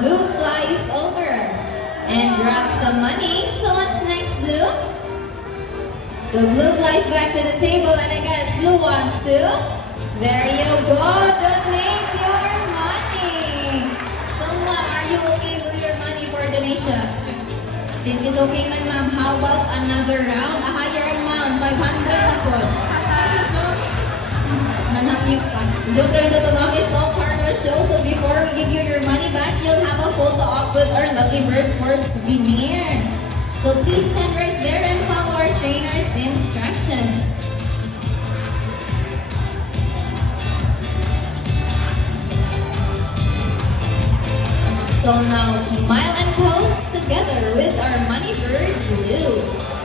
Blue flies over and grabs the money. So what's next, Blue? So Blue flies back to the table and I guess Blue wants to. There you go, donate your money. So ma'am, are you okay with your money for donation? Since it's okay man ma'am, how about another round? A higher amount, 500 na po. Manakit pa. Joke right na to ma'am, it's all part of the show. So before we give you your money back, you'll have a photo op with our lucky bird for souvenir. So please stand right there and follow our trainer's instructions. So now smile and pose together with our money bird Blue.